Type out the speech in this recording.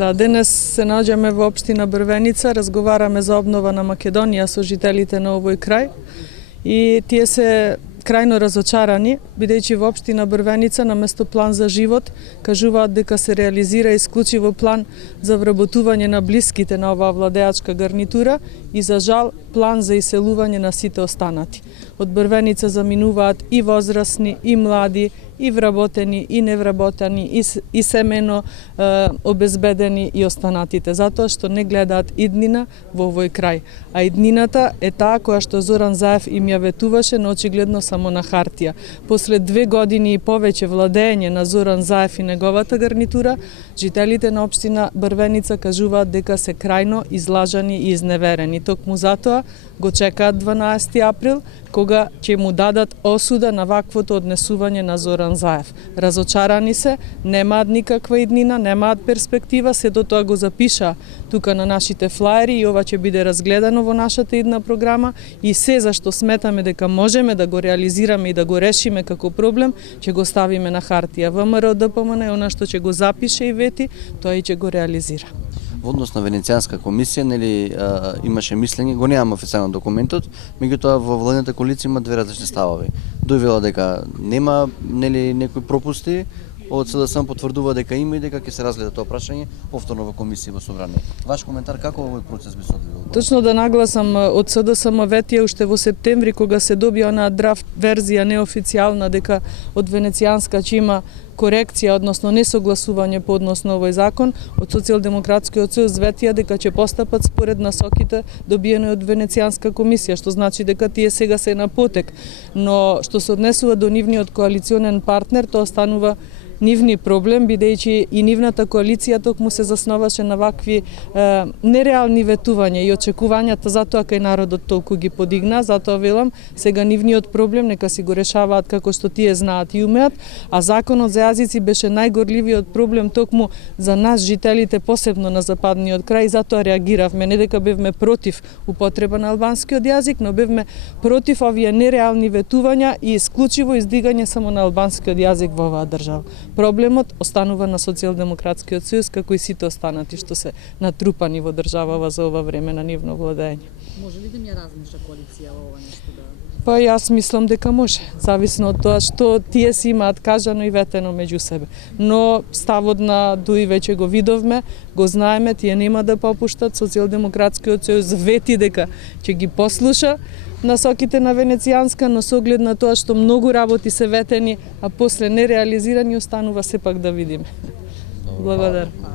Да, денес се наоѓаме во општина Брвеница, разговараме за обнова на Македонија со жителите на овој крај и тие се крајно разочарани, бидејќи во општина Брвеница наместо план за живот кажуваат дека се реализира исклучиво план за вработување на блиските на оваа владеачка гарнитура и за жал план за иселување на сите останати. Од Брвеница заминуваат и возрасни, и млади, и вработени, и невработени, и семено обезбедени и останатите, затоа што не гледаат иднина во овој крај. А иднината е таа која што Зоран Заев им ја ветуваше, но очигледно само на хартија. После 2 години и повеќе владење на Зоран Заев и неговата гарнитура, жителите на општина Брвеница кажуваат дека се крајно излажани и изневерени. Токму затоа го чекаат 12 април, кога ќе му дадат осуда на ваквото однесување на Зоран Заев. Разочарани се, немаат никаква иднина, немаат перспектива, сето тоа го запиша тука на нашите флаери и ова ќе биде разгледано во нашата идна програма и се зашто сметаме дека можеме да го реализираме и да го решиме како проблем, ќе го ставиме на хартија. ВМРО ДПМН е она што ќе го запише и вети, тоа и ќе го реализира. Во однос на Венецијанска комисија, имаше мислење, го немам официјално документот, меѓутоа во владината коалиција има две различни ставови. Дојавила дека нема некои пропусти, од СДСМ потврдува дека има и дека ќе се разгледа тоа прашање повторно во комисија во собрание. Ваш коментар како овој процес би се одвил? Точно да нагласам, од СДСМ ветија уште во септември кога се добија онаа драфт верзија неофицијална дека од Венецијанска ќе има корекција, односно несогласување по однос на овој закон, од Социјалдемократскиот сојуз ветија дека ќе постапат според насоките добиени од Венецијанска комисија, што значи дека тие сега се на потек. Но што се однесува до нивниот коалиционен партнер, тоа станува нивни проблем, бидејќи и нивната коалиција токму се засноваше на вакви нереални ветувања и очекувањата, затоа кај народот толку ги подигна, затоа велам, сега нивниот проблем нека си го решаваат како што тие знаат и умеат, а законот за јазици беше најгорливиот проблем токму за нас жителите, посебно на западниот крај, затоа реагиравме, не дека бевме против употреба на албанскиот јазик, но бевме против овие нереални ветувања и исклучиво издигање само на албанскиот јазик во оваа држава. Проблемот останува на Социјалдемократскиот сојуз, како и сите останати што се натрупани во државава за ова време на нивно владење. Може ли да ми ја размиша коалиција во ова нешто да? Па јас мислам дека може, зависно од тоа што тие си имаат кажано и ветено меѓу себе. Но ставот на ДУИ веќе го видовме, го знаеме, тие нема да попуштат, Социјалдемократскиот сојуз вети дека ќе ги послуша насоките на Венецијанска, но со оглед на тоа што многу работи се ветени, а после нереализирани останува сепак да видиме. Благодарам.